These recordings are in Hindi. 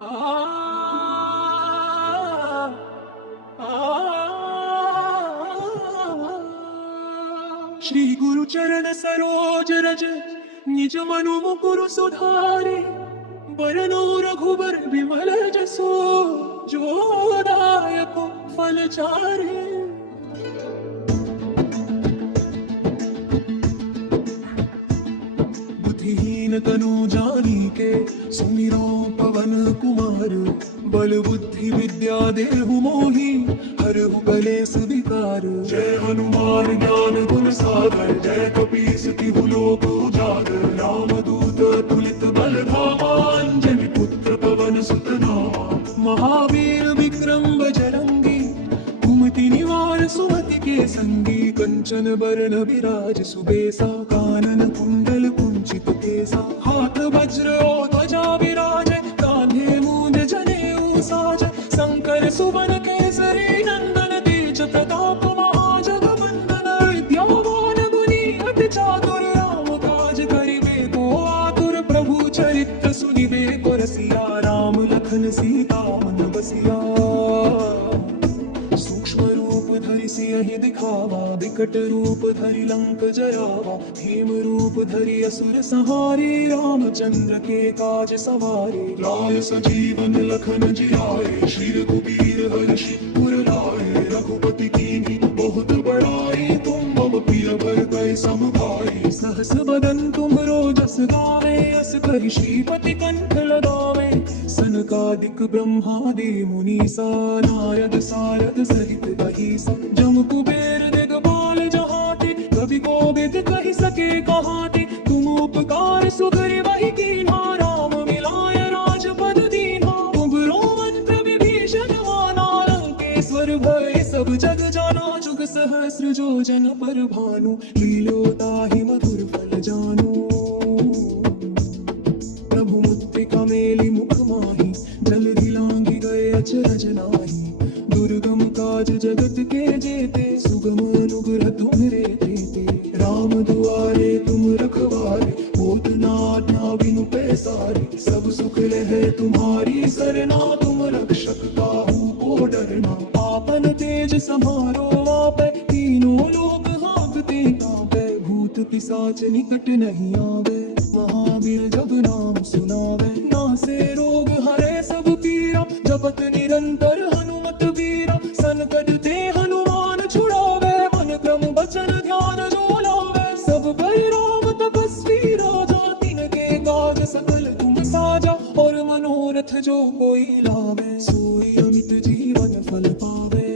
श्री गुरु चरण सरोज रज निज मनु मुकुरु सुधारे बरनो रघुबर विमल जसो जो दायक फल चारे। बुद्धिहीन तनु जानिके सुमिरो पवन कुमार बल बुद्धि विद्या देहु मोहि हरहु कलेस विकार। जय हनुमान ज्ञान गुण सागर जय कपीस तिहु लोक उजागर। रामदूत अतुलित बल धामा अंजनी पुत्र पवन सुत नामा। महावीर विक्रम बजरंगी कुमति निवार सुमति के संगी। कंचन बरन विराज सुबेसा कानन कुंडल कुंचित केसा। हाथ वज्र और ध्वजा विराज कांधे मूंज जनेऊ साज। शंकर सुवन केसरी नंदन तेज प्रताप महाजगवंदन। विद्यावान गुणी अति चातुर राम काज करिबे को आतुर। प्रभु चरित्र सुनिबे को रसिया राम लखन सीता मन बसिया। सूक्ष्म रूप धरि सियहि दिखावा विकट रूप धरि लंक जरावा। भीम रूप धरि असुर संहारे रामचंद्र के काज सवारे। लाय सजीवन लखन जियाए श्री रघुबीर हर्षि उर लाए। रघुपति कीन्ही बहुत बड़ाई तुम मम प्रिय भरतहि सम भाई। सहस बदन तुम्हरो जस गावे अस कहि श्रीपति कंठ लगावे। सनकादिक ब्रह्मादि मुनीसा नारद सारद सहित अहिसा। जम कुबेर दिगपाल जहाते कवि कोविद कहि सके कहाते। तुम उपकार सुग्रीव वही कीन्हा राम मिलाय राजपद दीन्हा। तुमरो मंत्र विभीषण माना लंकेश्वर भय सब जग जाना। जुग सहस्र जो जन पर भानु लील्यो ताहि मधुर फल जानु। प्रभु मुद्रिका मेलि मुख माहि जलधि लांघि गए अचरज नाहि। दुर्गम काज जगत के जेते सुगम अनुग्रह तुम्हरे तेते। राम दुआरे तुम रखवारे होत न आज्ञा बिनु पैसारे। सब सुख लहै तुम्हारी सरना तुम रक्षक काहू को डरना। आपन तेज समारो आपै तीनों लोक हाँकते कांपै। भूत पिशाच निकट नहीं आवे महावीर जब नाम सुनावे। नासे रोग हरे सब पीरा जपत निरंतर हनुमत वीरा। संकट ते हनुमान छुड़ावे मन क्रम वचन ध्यान जो लावे। सब पर राम तपस्वी राजा तिनके काज सकल तुम साजा। और मनोरथ जो कोई लावे सोई अमित जीवन फल पावे।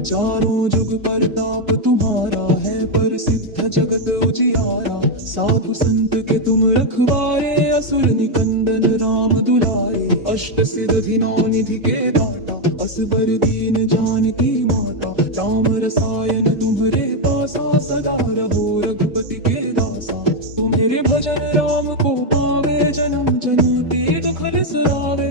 चारों जुग परताप तुम्हारा है प्रसिद्ध जगत उजियारा। साधु संत के तुम रखवारे असुर निकंदन राम दुलारे। अष्ट सिद्धि नौ निधि के दाता असबर दीन जानकी माता। राम रसायन तुम्हरे पासा सदा रहो रघुपति के दासा। तुम्हारे भजन राम को पावे जन्म जन्म के दुख बिसरावे।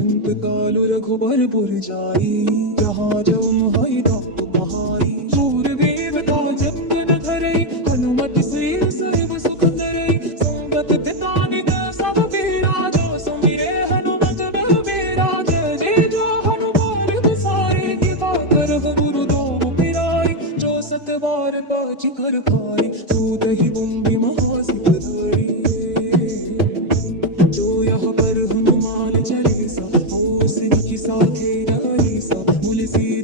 अंत काल रघुबर पुर जाई जहाँ जम हई दात बहाई। शूर वीरता जंग न धरई हनुमत से सर्व सुख करई। संगत पिता निज सब पीरा जो सुमिरे हनुमत बल बीरा। जय जय जो हनुमान गोसाई कृपा करहु गुरु दोष पिराई। जो सत बार पाछ कर खाई सूतहि बुंदी महासिद्ध धरी। जो यह पर हनुमान चालीसा हो सिंह की साथे रहैसा। तुलसी